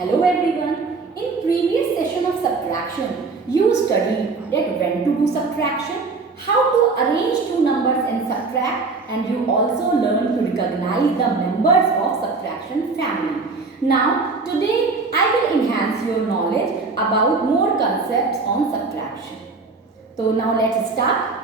Hello everyone. In previous session of subtraction, you studied that when to do subtraction, how to arrange two numbers and subtract, and you also learned to recognize the members of subtraction family. Now, today I will enhance your knowledge about more concepts on subtraction. So now let's start.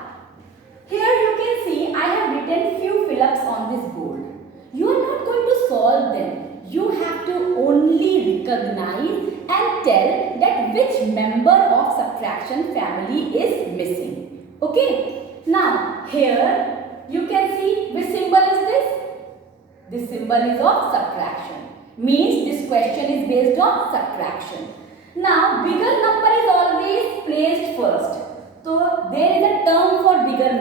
Here you can see I have written few fill-ups on this board. You are not going to solve them. You have to only recognize and tell that which member of subtraction family is missing. Okay. Now here you can see which symbol is this? This symbol is of subtraction. Means this question is based on subtraction. Now bigger number is always placed first. So there is a term for bigger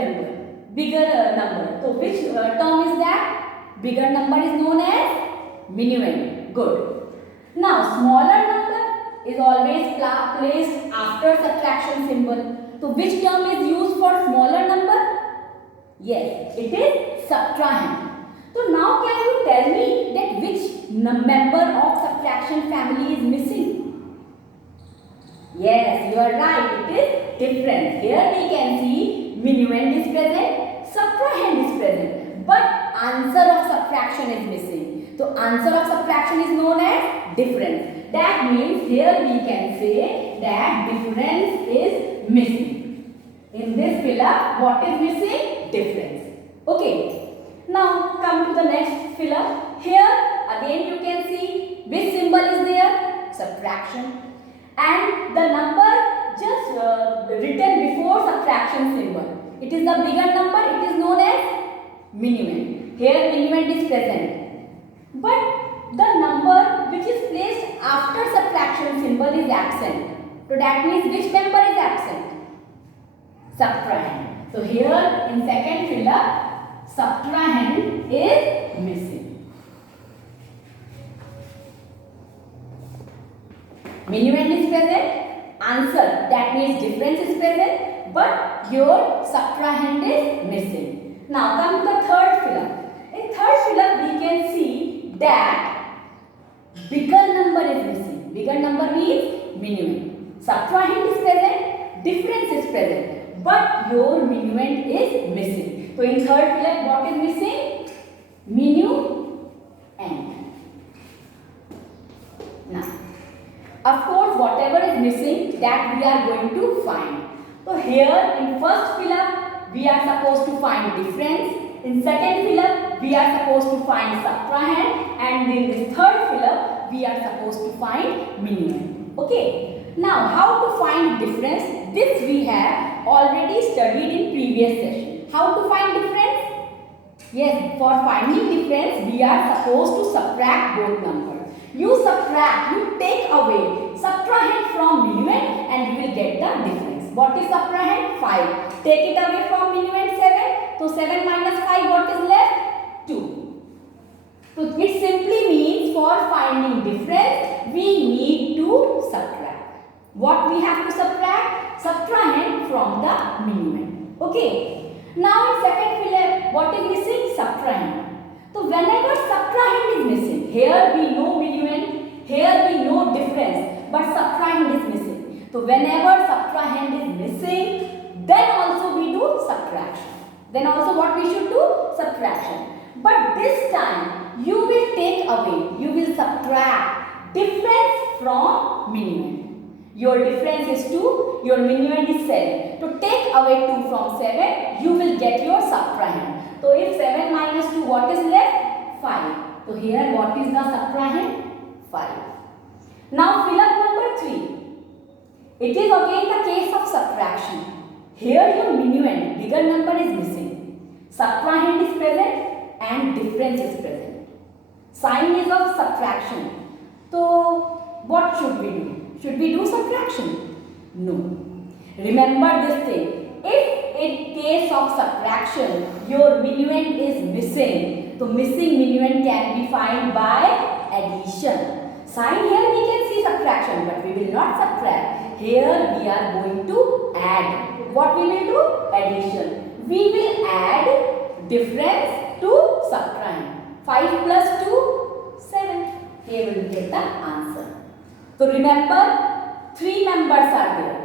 number. So which term is that? Bigger number is known as minuend. Good. Now smaller number is always placed after subtraction symbol. So which term is used for smaller number? Yes, it is subtrahend. So now can you tell me that which member of subtraction family is missing? Yes, you are right. It is difference. Here we can see minuend is present, subtrahend is present, but answer of subtraction is missing. So answer of subtraction is known as difference. That means here we can say that difference is missing. In this fill-up, what is missing? Difference. Okay. Now come to the next fill-up. Here again you can see which symbol is there? Subtraction. And the number just written before subtraction symbol. It is the bigger number. It is known as minuend. Here minuend is present. But the number which is placed after subtraction symbol is absent. So that means which member is absent? Subtrahend. So here in second fill-up, subtrahend is missing. Minuend is present, answer, that means difference is present, but your subtrahend is missing. Now come to the third fill-up. In third fill-up we can see that bigger number is missing. Bigger number means minuend. Subtrahend is present, difference is present, but your minuend is missing. So in third fill-up what is missing? Minuend. Now, of course, whatever is missing, that we are going to find. So here in first fill-up, we are supposed to find difference. In second fill-up, we are supposed to find subtrahend. And in this third fill-up, we are supposed to find minuend. Okay. Now, how to find difference? This we have already studied in previous session. How to find difference? Yes, for finding difference, we are supposed to subtract both numbers. You subtract, you take away subtrahend from minuend and you will get the difference. What is subtrahend? 5. Take it away from minuend 7. So 7 minus 5, what is left? 2. So it simply means for finding difference, we need to subtract. What we have to subtract? Subtrahend from the minuend. Okay. Now in second fill-up, what is missing? Subtrahend. So whenever subtrahend is missing, here we know minuend, here we know difference, but subtrahend is missing. So whenever subtrahend is missing, then also we do subtraction. Then also what we should do? Subtraction. But this time you will take away, you will subtract difference from minuend. Your difference is 2, your minuend is 7. To take away 2 from 7, you will get your subtrahend. So if 7 minus 2, what is left? 5. So here what is the subtrahend? 5. Now fill up number 3. It is again the case of subtraction. Here your minuend, bigger number is missing. Subtrahend is present and difference is present. Sign is of subtraction. So what should we do? Should we do subtraction? No. Remember this thing. If in case of subtraction, your minuend is missing, so missing minuend can be found by addition. Sign here we can see subtraction, but we will not subtract. Here we are going to add. What we will do? Addition. We will add difference to subtrahend. 5 plus 2, 7. Here we will get the answer. So remember, 3 members are there.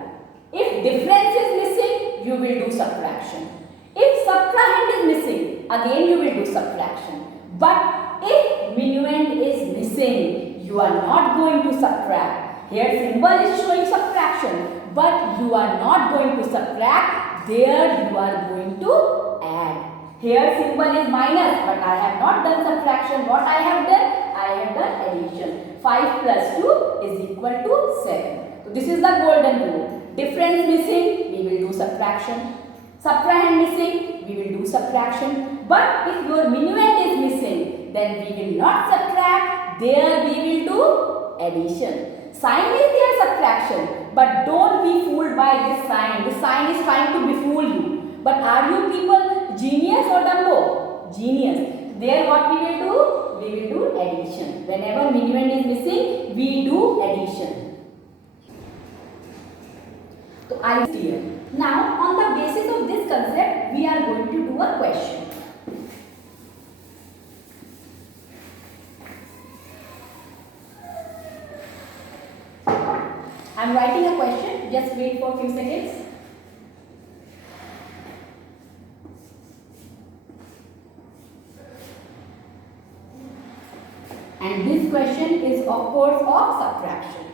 If difference is missing, you will do subtraction. If subtrahend is missing, again you will do subtraction. But if minuend is missing, you are not going to subtract. Here symbol is showing subtraction, but you are not going to subtract. There you are going to add. Here symbol is minus, but I have not done subtraction. What I have done? I have done addition. 5 plus 2 is equal to 7. So this is the golden rule. Difference missing, we will do subtraction. Subtrahend missing, we will do subtraction. But if your minuend is missing, then we will not subtract. There we will do addition. Sign is there subtraction, but don't be fooled by this sign. This sign is trying to befool you. But are you people genius or dumbo? Genius. There what we will do? We will do addition. Whenever minuend is missing, we do addition. So I am clear. Now on the basis of this concept, we are going to do a question. I am writing a question. Just wait for a few seconds. And this question is of course of subtraction.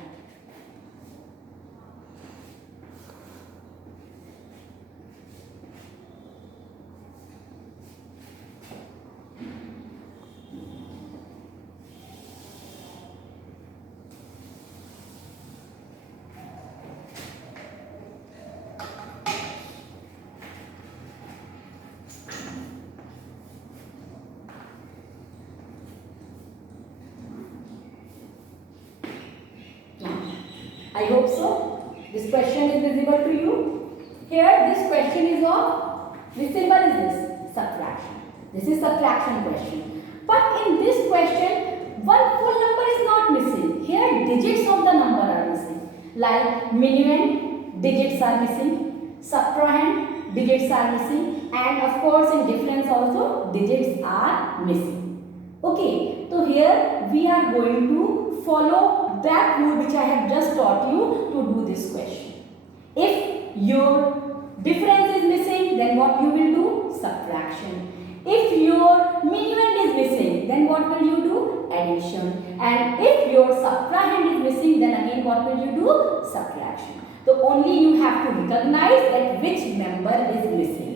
I hope so. This question is visible to you. Here this question is of, this symbol is this, subtraction. This is subtraction question. But in this question, one full number is not missing. Here digits of the number are missing. Like minuend, digits are missing. Subtrahend, digits are missing. And of course in difference also, digits are missing. Okay, so here we are going to follow that rule which I have just taught you to do this question. If your difference is missing, then what you will do? Subtraction. If your minuend is missing, then what will you do? Addition. And if your subtrahend is missing, then again what will you do? Subtraction. So only you have to recognize that which member is missing.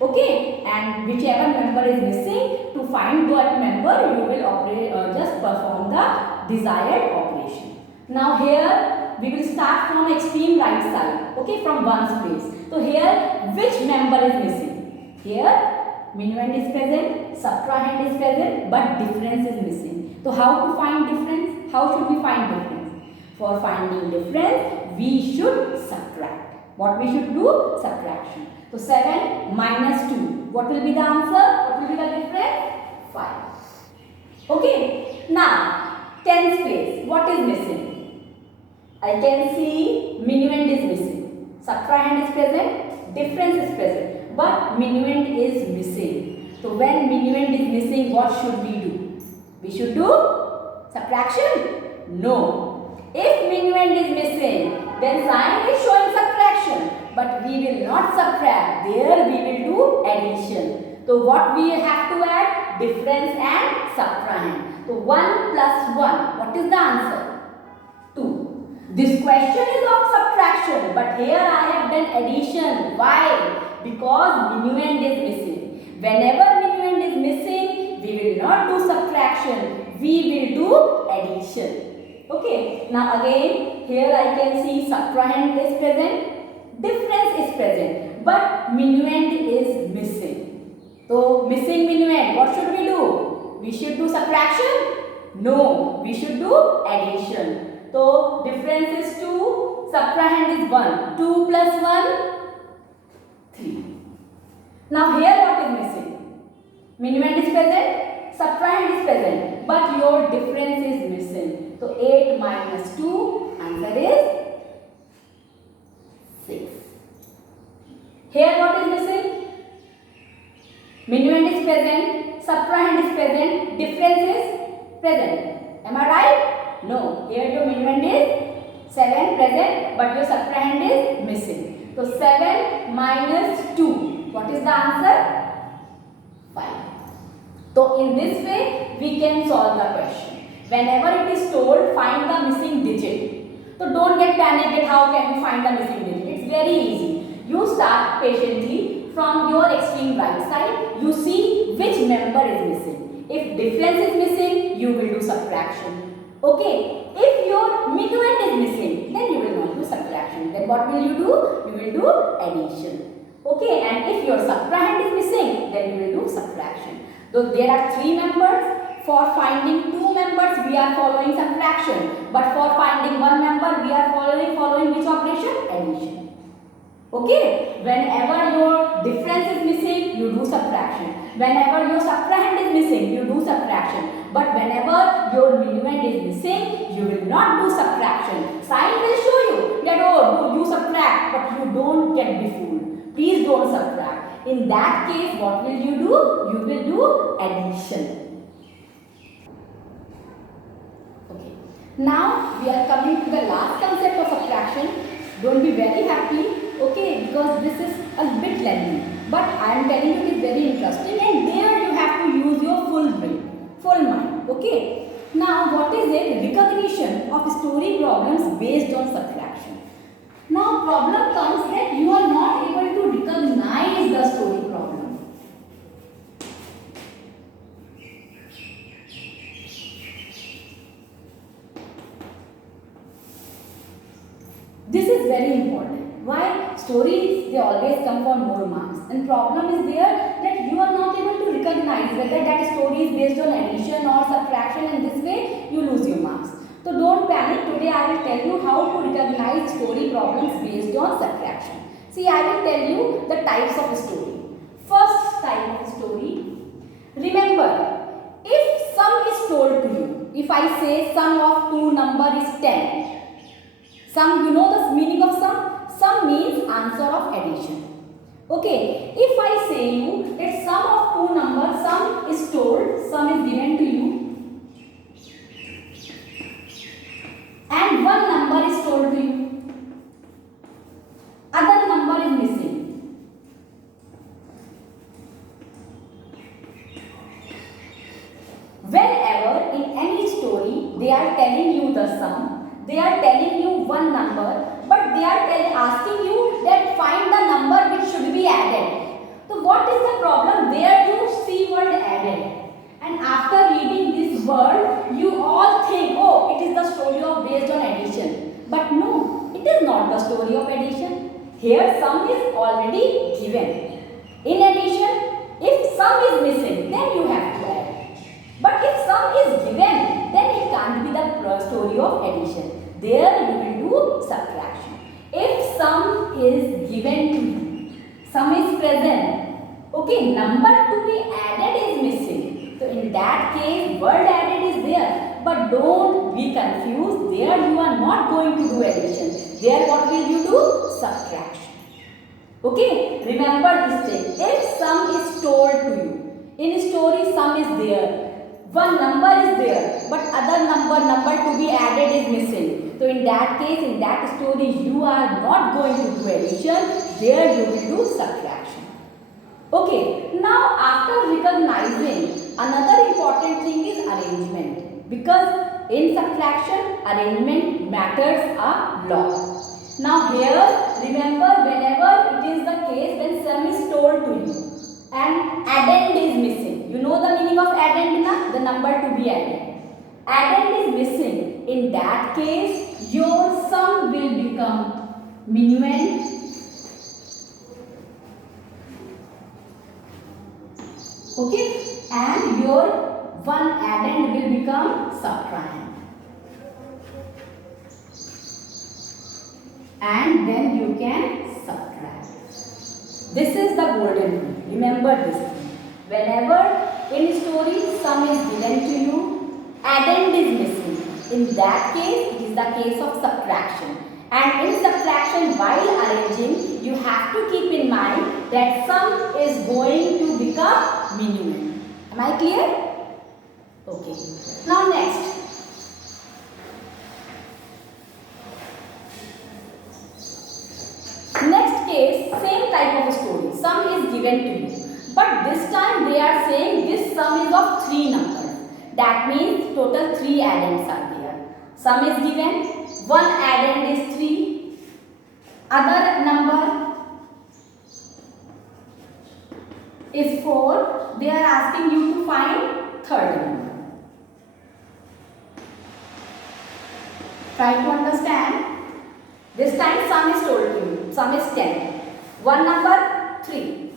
Okay, and whichever member is missing, to find that member you will operate just perform the desired operation. Now here we will start from extreme right side, okay, from ones place. So here which member is missing? Here minuend is present, subtrahend is present, but difference is missing. So how to find difference? How should we find difference? For finding difference, we should subtract. What we should do? Subtraction. So 7 minus 2. What will be the answer? What will be the difference? 5. Okay. Now, tens place. What is missing? I can see minuend is missing. Subtrahend is present. Difference is present. But minuend is missing. So when minuend is missing, what should we do? We should do subtraction? No. If minuend is missing, then sign is showing subtraction. But we will not subtract. There we will do addition. So what we have to add? Difference and subtrahend. So 1 plus 1. What is the answer? 2. This question is of subtraction. But here I have done addition. Why? Because minuend is missing. Whenever minuend is missing, we will not do subtraction. We will do addition. Okay. Now again, here I can see subtrahend is present. Difference is present, but minuend is missing. So missing minuend, what should we do? We should do subtraction? No, we should do addition. So difference is 2, subtrahend is 1. 2 plus 1, 3. Now here what is missing? Minuend is present, subtrahend is present, but your difference is missing. So 8 minus 2, answer is 6. Here what is missing? Minuend is present, subtrahend is present, difference is present. Am I right? No. Here your minuend is 7 present, but your subtrahend is missing. So 7 minus 2. What is the answer? 5. So in this way, we can solve the question. Whenever it is told, find the missing digit. So don't get panicked at how can you find the missing digit. It's very easy. You start patiently from your extreme right side. You see which member is missing. If difference is missing, you will do subtraction. Okay. If your minuend is missing, then you will not do subtraction. Then what will you do? You will do addition. Okay. And if your subtrahend is missing, then you will do subtraction. So there are 3 members. For finding 2 members, we are following subtraction. But for finding 1 member, we are following which operation? Addition. Okay. Whenever your difference is missing, you do subtraction. Whenever your subtrahend is missing, you do subtraction. But whenever your minuend is missing, you will not do subtraction. Sign will show you that, oh, you subtract, but you don't get the fooled. Please don't subtract. In that case, what will you do? You will do addition. Okay. Now, we are coming to the last concept of subtraction. Don't be very happy, okay, because this is a bit lengthy. But I am telling you it is very interesting, and there you have to use your full brain, full mind, okay. Now, what is it? Recognition of story problems based on subtraction. Now, problem comes that you are not able to recognize the story problem. This is very important. Why? Stories, they always come for more marks. And problem is there that you are not able to recognize whether that story is based on addition or subtraction, and this way you lose your marks. So don't panic. Today I will tell you how to recognize story problems based on subtraction. See, I will tell you the types of story. First type of story. Remember, if sum is told to you, if I say sum of 2 number is 10. Sum, you know the meaning of sum? Sum means answer of addition. Okay, if I say you that sum of 2 numbers, sum is told, sum is given to you, and 1 number is told to you, other number is missing. Whenever in any story they are telling you the sum, they are telling you 1 number, but they are asking you that find the number which should be added. So what is the problem? There you see word added. And after reading this word, you all think, oh, it is the story of based on addition. But no, it is not the story of addition. Here sum is already given. In addition, if sum is missing, then you have to add. But if sum is given, then it can't be the story of addition. There you will do subtraction. If sum is given to you, sum is present, okay, number to be added is missing. So in that case, word added is there. But don't be confused. There you are not going to do addition. There what will you do? Subtraction. Okay, remember this thing. If sum is told to you, in story sum is there. 1 number is there, but other number to be added is missing. So in that case, in that story, you are not going to do addition. There you will do subtraction. Okay, now after recognizing, another important thing is arrangement. Because in subtraction, arrangement matters a lot. Now here, remember whenever it is the case when sum is told to you and addend is missing. You know the meaning of addend na? The number to be added. Addend is missing. In that case, your sum will become minuend. Okay, and your 1 addend will become subtrahend. And then you can subtract. This is the golden rule. Remember this thing. Whenever in story sum is given to you, addend is missing. In that case, it is the case of subtraction. And in subtraction, while arranging, you have to keep in mind that sum is going to become minuend. Am I clear? Okay. Now next. given to you. But this time they are saying this sum is of 3 numbers. That means total 3 addends are there. Sum is given, one addend is 3, other number is 4. They are asking you to find third number. Try to understand. This time sum is told to you. Sum is 10. One number 3.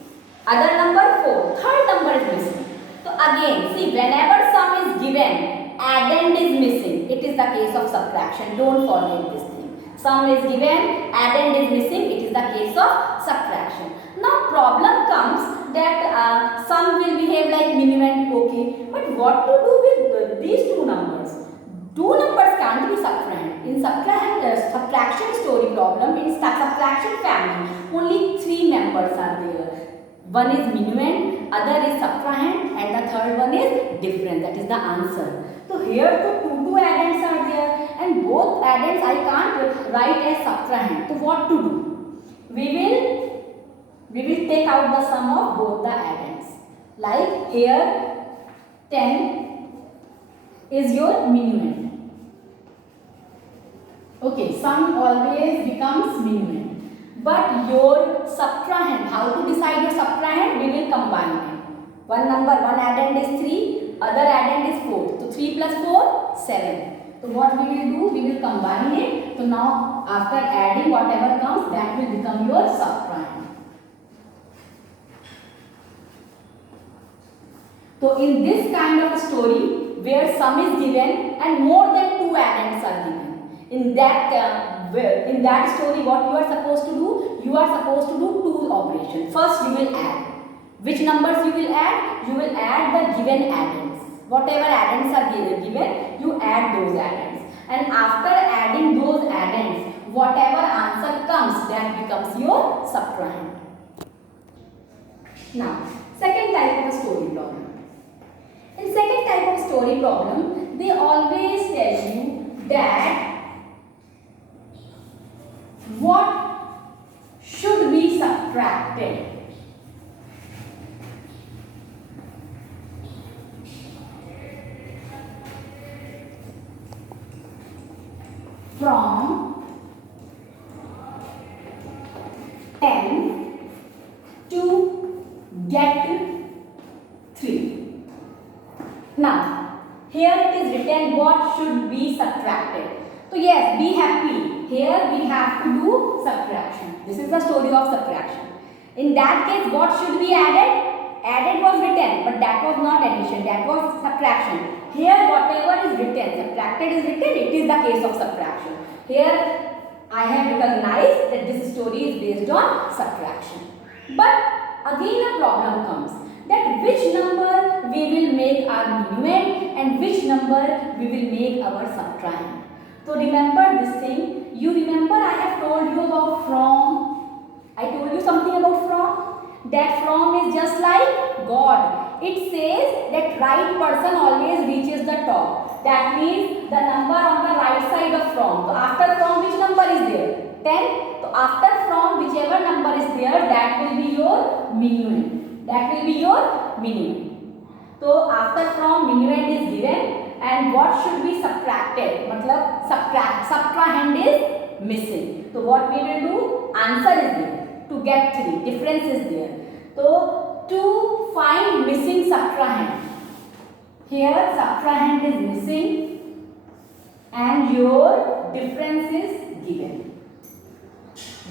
Other number 4. Third number is missing. So again, see, whenever sum is given, addend is missing. It is the case of subtraction. Don't forget this thing. Sum is given, addend is missing. It is the case of subtraction. Now problem comes that sum will behave like minimum, okay. But what to do with these two numbers? Two numbers can't be subtrahend. In subtraction story problem, in subtraction family, only 3 members are there. One is minuend, other is subtrahend, and the third one is difference. That is the answer. So here the two addends are there, and both addends I can't write as subtrahend. So what to do? We will take out the sum of both the addends. Like here 10 is your minuend. Okay, sum always becomes minuend. But your subtrahend, how to decide your subtrahend? We will combine it. One addend is 3, other addend is 4. So 3 plus 4, 7. So what we will do? We will combine it. So now after adding whatever comes, that will become your subtrahend. So in this kind of story, where sum is given and more than 2 addends are given, in that story, what you are supposed to do? You are supposed to do 2 operations. First, you will add. Which numbers you will add? You will add the given addends. Whatever addends are given, you add those addends. And after adding those addends, whatever answer comes, that becomes your subtrahend. Now, second type of story problem. In second type of story problem, they always tell you that what should be subtracted from 10 to get 3. Now, here it is written what should be subtracted. So yes, be happy. Here we have to do subtraction. This is the story of subtraction. In that case, what should be added? Added was written, but that was not addition. That was subtraction. Here, whatever is written, subtracted is written. It is the case of subtraction. Here, I have recognized that this story is based on subtraction. But again, a problem comes that which number we will make our minuend and which number we will make our subtrahend. So remember this thing. You remember I have told you about from. I told you something about from. That from is just like God. It says that right person always reaches the top. That means the number on the right side of from. So after from, which number is there? 10. So after from, whichever number is there, that will be your minuend. That will be your minuend. So after from, minuend is given. And what should be subtracted? Matlab subtrahend is missing. So what we will do? Answer is there. To get 3. Difference is there. So to find missing subtrahend. Here subtrahend is missing and your difference is given.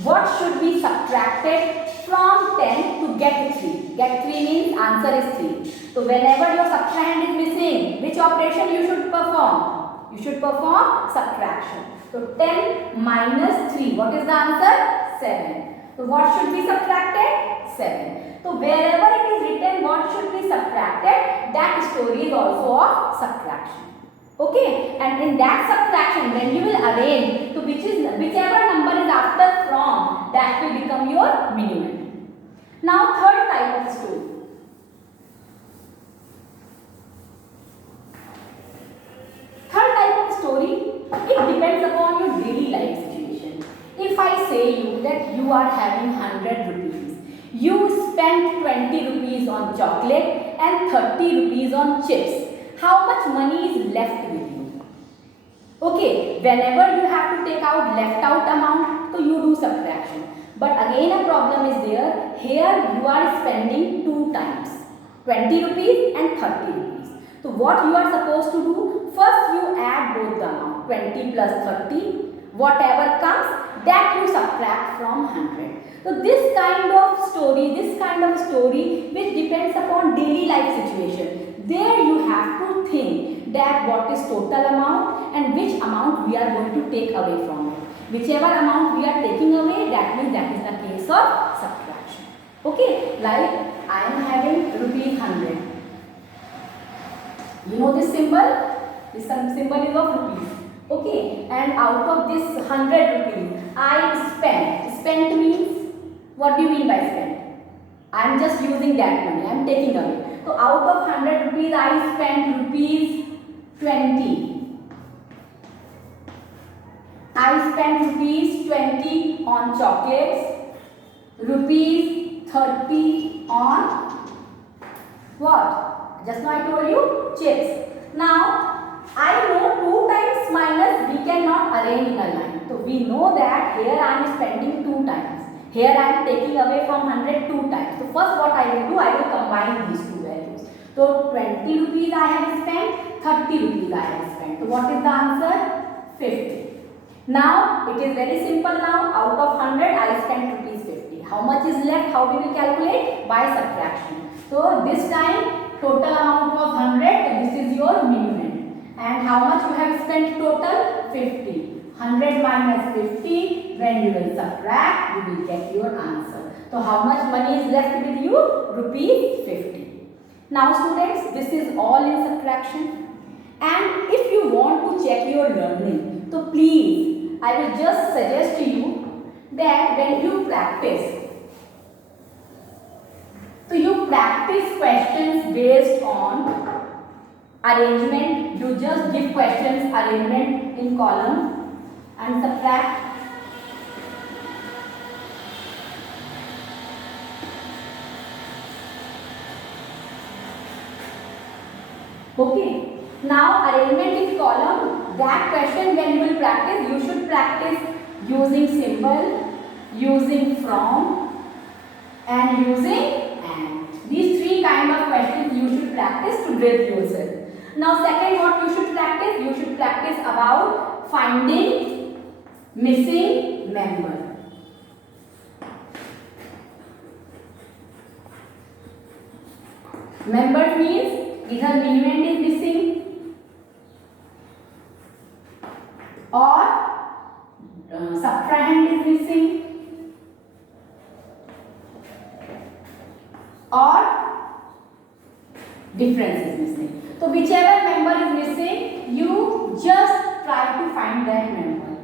What should be subtracted from 10 to get 3? Get 3 means answer is 3. So whenever your subtrahend is missing, which operation you should perform? You should perform subtraction. So 10 minus 3. What is the answer? 7. So what should be subtracted? 7. So wherever it is written what should be subtracted, that story is also of subtraction. Okay, and in that subtraction, when you will arrange to whichever number is after from, that will become your minuend. Now third type of story. Third type of story, it depends upon your daily life situation. If I say you that you are having 100 rupees, you spent 20 rupees on chocolate and 30 rupees on chips. How much money is left with you? Okay, whenever you have to take out left out amount, so you do subtraction. But again a problem is there. Here you are spending two times, 20 rupees and 30 rupees. So what you are supposed to do? First you add both the amount, 20 plus 30. Whatever comes, that you subtract from 100. So this kind of story which depends upon daily life situation. There you have to think that what is total amount and which amount we are going to take away from it. Whichever amount we are taking away, that means that is the case of subtraction. Okay, like I am having rupees 100. You know this symbol? This symbol is of rupees. Okay, and out of this 100 rupees, I spent. Spent means, what do you mean by spent? I am just using that money, I am taking away. So out of 100 rupees, I spent rupees 20. I spent rupees 20 on chocolates, rupees 30 on what? Just now I told you, chips. Now, I know 2 times minus we cannot arrange in a line. So, we know that here I am spending 2 times. Here I am taking away from 100 2 times. So, first what I will do, I will combine these two values. So, 20 rupees I have spent, 30 rupees I have spent. So, what is the answer? 50. Now, it is very simple now. Out of 100, I spent rupees 50. How much is left? How we will calculate? By subtraction. So, this time, total amount was 100. So, this is your minimum. And how much you have spent total? 50. 100 minus 50, when you will subtract, you will get your answer. So, how much money is left with you? Rupees 50. Now, students, this is all in subtraction. And if you want to check your learning, so please, I will just suggest to you that when you practice, so you practice questions based on arrangement. You just give questions arrangement in column and subtract. Okay. Now arrangement in column, that question when you will practice, you should practice using symbol, using from and using and. These 3 kind of questions you should practice to drill yourself. Now second, what you should practice? You should practice about finding missing member. Member means either minimum is missing or subtrahend is missing or difference is missing. So whichever member is missing, you just try to find that member.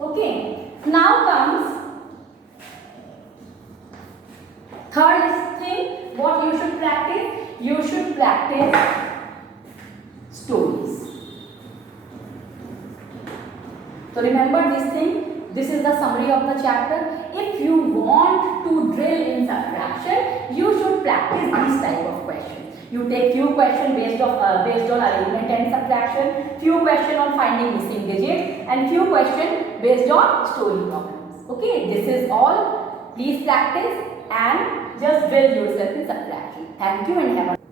Okay. Now comes third thing, what you should practice? You should practice stories. So remember this thing, this is the summary of the chapter. If you want to drill in subtraction, you should practice these type of questions. You take few questions based on arrangement and subtraction, few questions on finding missing digits, and few questions based on story problems. Okay, this is all. Please practice and just drill yourself in subtraction. Thank you and have a